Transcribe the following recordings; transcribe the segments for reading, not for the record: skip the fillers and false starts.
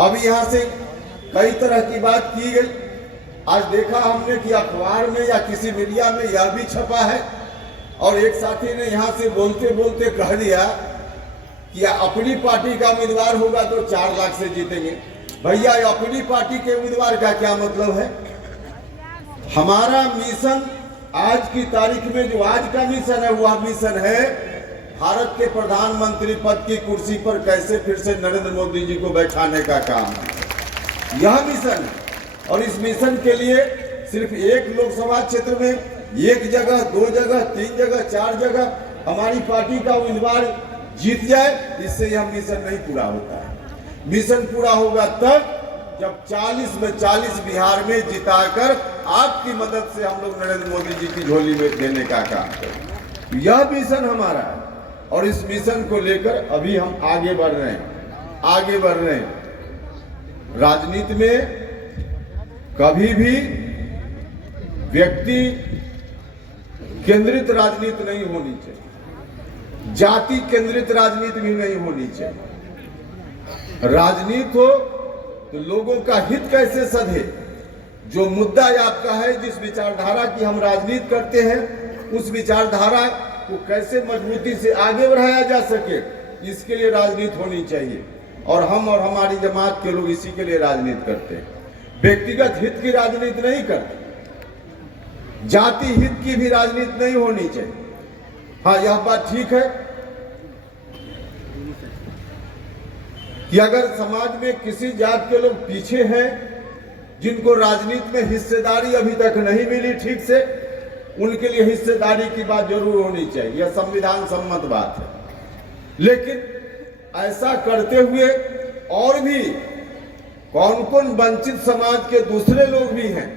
अब यहाँ से कई तरह की बात की गई। आज देखा हमने कि अखबार में या किसी मीडिया में यह भी छपा है और एक साथी ने यहाँ से बोलते बोलते कह दिया कि अपनी पार्टी का उम्मीदवार होगा तो 4 लाख से जीतेंगे। भैया अपनी पार्टी के उम्मीदवार का क्या मतलब है? हमारा मिशन आज की तारीख में जो आज का मिशन है वह मिशन है भारत के प्रधानमंत्री पद की कुर्सी पर कैसे फिर से नरेंद्र मोदी जी को बैठाने का काम है। यह मिशन है और इस मिशन के लिए सिर्फ एक लोकसभा क्षेत्र में 1 जगह 2 जगह 3 जगह 4 जगह हमारी पार्टी का उम्मीदवार जीत जाए, इससे यह मिशन नहीं पूरा होता है। मिशन पूरा होगा तब जब 40 में 40 बिहार में जिताकर आपकी मदद से हम लोग नरेंद्र मोदी जी की झोली में देने का काम करें। यह मिशन हमारा है और इस मिशन को लेकर अभी हम आगे बढ़ रहे हैं। राजनीति में कभी भी व्यक्ति केंद्रित राजनीति नहीं होनी चाहिए, जाति केंद्रित राजनीति भी नहीं होनी चाहिए। राजनीति हो तो लोगों का हित कैसे सधे, जो मुद्दा आपका है, जिस विचारधारा की हम राजनीति करते हैं, उस विचारधारा को कैसे मजबूती से आगे बढ़ाया जा सके, इसके लिए राजनीति होनी चाहिए। और हम और हमारी जमात के लोग इसी के लिए राजनीति करते हैं। व्यक्तिगत हित की राजनीति नहीं करते, जाति हित की भी राजनीति नहीं होनी चाहिए। हाँ, यह बात ठीक है कि अगर समाज में किसी जात के लोग पीछे हैं, जिनको राजनीति में हिस्सेदारी अभी तक नहीं मिली ठीक से, उनके लिए हिस्सेदारी की बात जरूर होनी चाहिए, यह संविधान सम्मत बात है। लेकिन ऐसा करते हुए और भी कौन कौन वंचित समाज के दूसरे लोग भी हैं,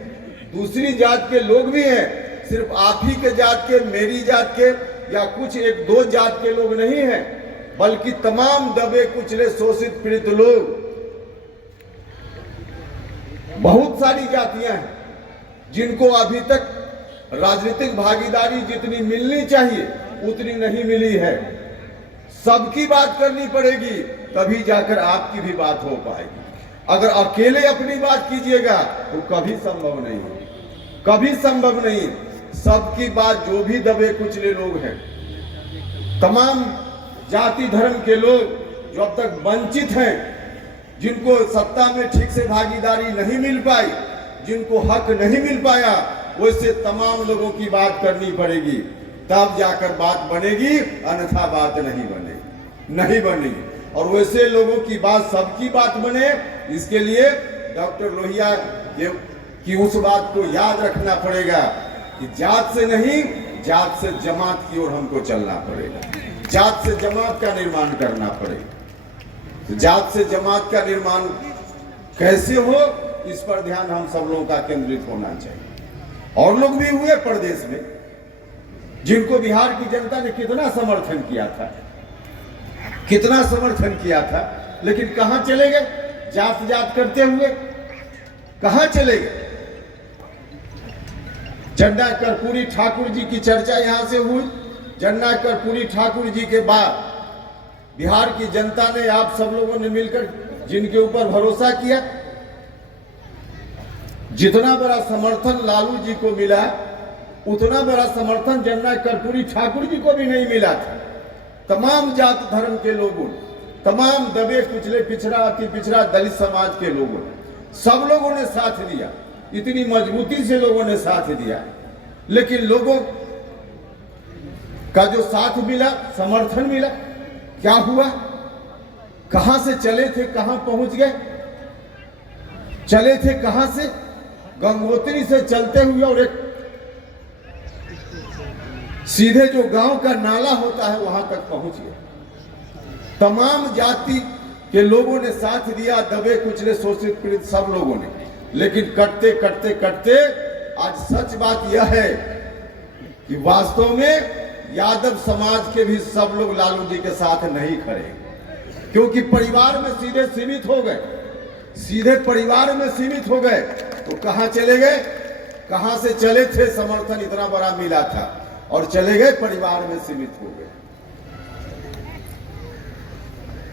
दूसरी जात के लोग भी हैं, सिर्फ आप ही के जात के, मेरी जात के या कुछ 1-2 जात के लोग नहीं हैं, बल्कि तमाम दबे कुचले शोषित पीड़ित लोग, बहुत सारी जातियां हैं जिनको अभी तक राजनीतिक भागीदारी जितनी मिलनी चाहिए उतनी नहीं मिली है। सबकी बात करनी पड़ेगी, तभी जाकर आपकी भी बात हो पाएगी। अगर अकेले अपनी बात कीजिएगा तो कभी संभव नहीं, कभी संभव नहीं। सबकी बात, जो भी दबे कुचले लोग हैं, तमाम जाति धर्म के लोग जो अब तक वंचित हैं, जिनको सत्ता में ठीक से भागीदारी नहीं मिल पाई, जिनको हक नहीं मिल पाया, वैसे तमाम लोगों की बात करनी पड़ेगी, तब जाकर बात बनेगी, अन्यथा बात नहीं बनेगी। और वैसे लोगों की बात, सबकी बात बने, इसके लिए डॉक्टर लोहिया की उस बात को याद रखना पड़ेगा कि जात से नहीं, जात से जमात की ओर हमको चलना पड़ेगा, जात से जमात का निर्माण करना पड़ेगा। तो जात से जमात का निर्माण कैसे हो, इस पर ध्यान हम सब लोगों का केंद्रित होना चाहिए। और लोग भी हुए प्रदेश में जिनको बिहार की जनता ने कितना समर्थन किया था, लेकिन कहां चले गए? जात करते हुए कहां चले गए? जन्ना कर्पूरी ठाकुर जी की चर्चा यहां से हुई। जन्ना कर्पूरी ठाकुर जी के बाद बिहार की जनता ने, आप सब लोगों ने मिलकर जिनके ऊपर भरोसा किया, जितना बड़ा समर्थन लालू जी को मिला, उतना बड़ा समर्थन जन्ना कर्पूरी ठाकुर जी को भी नहीं मिला था। तमाम जात धर्म के लोगों, तमाम दबे कुचले, पिछड़ा, अति पिछड़ा, दलित समाज के लोगों, सब लोगों ने साथ दिया, इतनी मजबूती से लोगों ने साथ दिया। लेकिन लोगों का जो साथ मिला, समर्थन मिला, क्या हुआ? कहां से चले थे, कहां पहुंच गए? चले थे कहां से? गंगोत्री से चलते हुए और एक सीधे जो गांव का नाला होता है वहां तक पहुंच गए। तमाम जाति के लोगों ने साथ दिया, दबे कुचले शोषित पीड़ित सब लोगों ने। लेकिन कटते आज सच बात यह है कि वास्तव में यादव समाज के भी सब लोग लालू जी के साथ नहीं खड़े, क्योंकि परिवार में सीधे सीमित हो गए, सीधे परिवार में सीमित हो गए। तो कहां चले गए? कहां से चले थे? समर्थन इतना बड़ा मिला था और चले गए, परिवार में सीमित हो गए।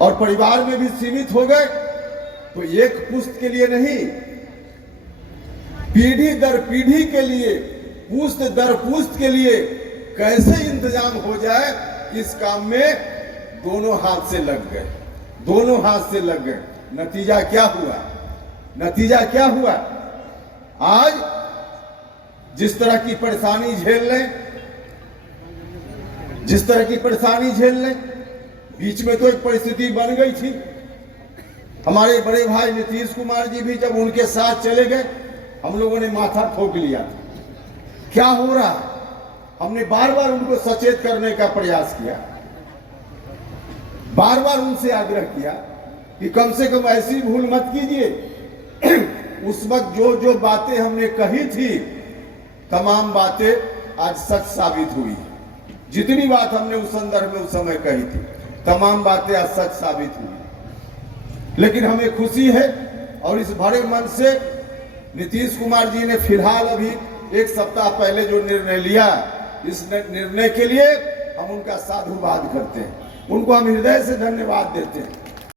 और परिवार में भी सीमित हो गए तो एक पुश्त के लिए नहीं, पीढ़ी दर पीढ़ी के लिए, पुश्त दर पुश्त के लिए कैसे इंतजाम हो जाए, इस काम में दोनों हाथ से लग गए, दोनों हाथ से लग गए। नतीजा क्या हुआ? नतीजा क्या हुआ? आज जिस तरह की परेशानी झेल लें, जिस तरह की परेशानी झेल लें, बीच में तो एक परिस्थिति बन गई थी। हमारे बड़े भाई नीतीश कुमार जी भी जब उनके साथ चले गए, हम लोगों ने माथा ठोक लिया था। क्या हो रहा? हमने बार बार उनको सचेत करने का प्रयास किया, बार बार उनसे आग्रह किया कि कम से कम ऐसी भूल मत कीजिए। उस वक्त जो जो बातें हमने कही थी, तमाम बातें आज सच साबित हुई। जितनी बात हमने उस संदर्भ में उस समय कही थी, तमाम बातें आज सच साबित हुई। लेकिन हमें खुशी है और इस बड़े मन से नीतीश कुमार जी ने फिलहाल अभी एक सप्ताह पहले जो निर्णय लिया, इस निर्णय के लिए हम उनका साधुवाद करते हैं, उनको हम हृदय से धन्यवाद देते हैं।